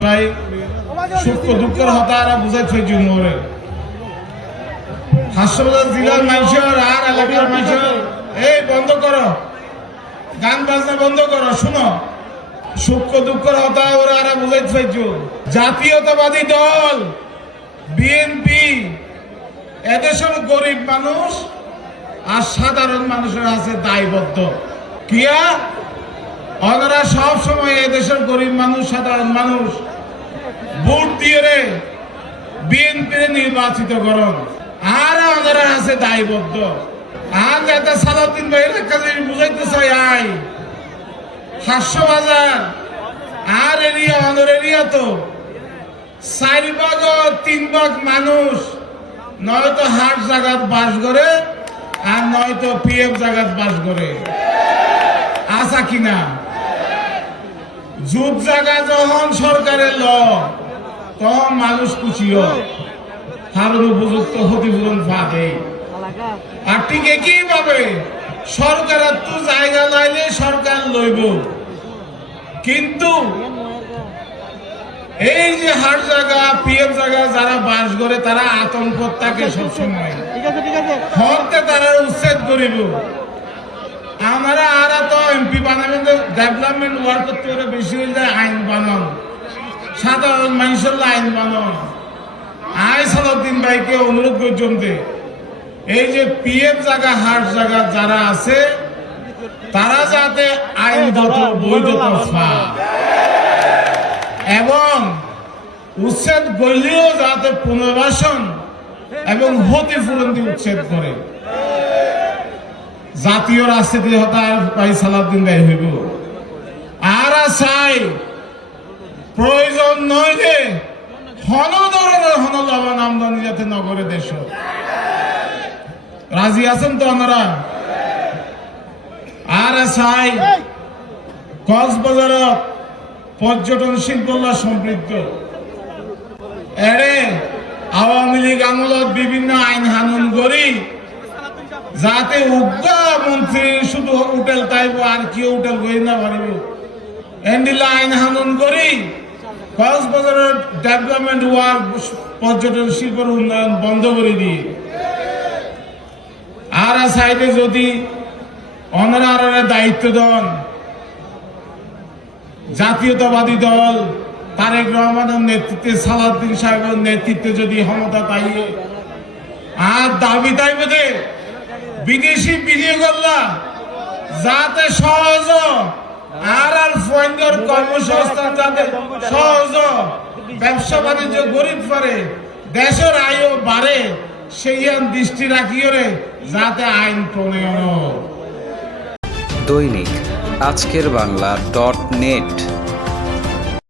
ভাই সুখ দুঃখের হতারা বুঝাইছে জুমরে হাসপাতাল জেলার মানুষের আর এলাকার মানুষের এই বন্ধ করো, গান বাজনা বন্ধ করো, শুনো সুখ দুঃখের হতা ওরা আর বুঝাইছে। জাতীয়তাবাদী দল বিএনপি এদেশের গরিব মানুষ আর সাধারণ মানুষের আছে দায়বদ্ধ। কিয়া ওনারা সব সময় এদেশের গরিব মানুষ সাধারণ মানুষ ভোট দিয়ে বিএনপি নির্বাচিত করুন আর ওনারা আছে দায়বদ্ধ। আর যাতে সালাউদ্দিন ভাইয়ের একটা জিনিস বুঝাইতে চাই, আই হাস্যবাজার আর এরিয়া অনর এরিয়া তো 4 ভাগ 3 ভাগ মানুষ নয়তো হাট জায়গাত বাস করে আর নয়তো পিএফ জায়গাত বাস করে, আসা কিনা? যুগ জায়গা যখন সরকারের ল তখন মানুষ কুচিও হারুন উপযুক্ত ক্ষতিপূরণ পাবে। আর ঠিক একই ভাবে সরকারের তো জায়গা লাইলে সরকার লইব, কিন্তু এই যে হাট জায়গা পিএফ জায়গা যারা বাস করে তারা আতঙ্ক থাকে সবসময়, হতে তারা উচ্ছেদ করিব। আমরা আর তো এমপি বানাবেন, ডেভেলপমেন্ট ওয়ার্ক করতে হলে বেশি হয়ে যায় আইন বানান, সাধারণ মানুষের আইন বানান। আই সালাউদ্দিন ভাইকে অনুরোধ করছি, এই যে পিএফ জায়গা হাট জায়গা যারা আছে তারা যাতে আইনগত বৈধতা পায় এবং উচ্ছেদ করলেও যাতে পুনর্বাসন এবং ক্ষতিপূরণ দিয়ে উচ্ছেদ করে। জাতীয় রাজনীতি হতার ভাই সালাউদ্দিন ভাই হইব আর চাই প্রয়োজন নইলে হন ধরনের হন লবণ আমদানি যাতে নগরে দেশ। রাজি আছেন তো ওনারা? আর চাই কক্সবাজার পর্যটন শিল্প সমৃদ্ধ এরে আওয়ামী লীগ আমলত বিভিন্ন আইন হানুন করি যাতে উগ্র মন্ত্রী শুধু হোটেল তাইব আর কেউ হোটেল করি না পারিব, এন্ডিলা আইন হানুন করি কক্সবাজারের ডেভেলপমেন্ট ওয়ার্ক পর্যটন শিল্পের উন্নয়ন বন্ধ করে দিয়ে। আর সাইডে যদি অনারা দায়িত্ব দেন, জাতীয়তাবাদী দল তারেক রহমানের নেতৃত্বে সালাউদ্দিন সাহেবের নেতৃত্বে যদি ক্ষমতা পাইয়ে আর দাবি তাই বোধে বিদেশি বিনিয়োগলা যাতে সহজ আর ফয়েন্ডর কর্মসংস্থান যাতে সহজ, ব্যবসা বাণিজ্য গরিব পারে, দেশের আয়ও বাড়ে, সেই দৃষ্টি রাখিও যাতে আইন প্রণয়ন। দৈনিক আজকের বাংলা .net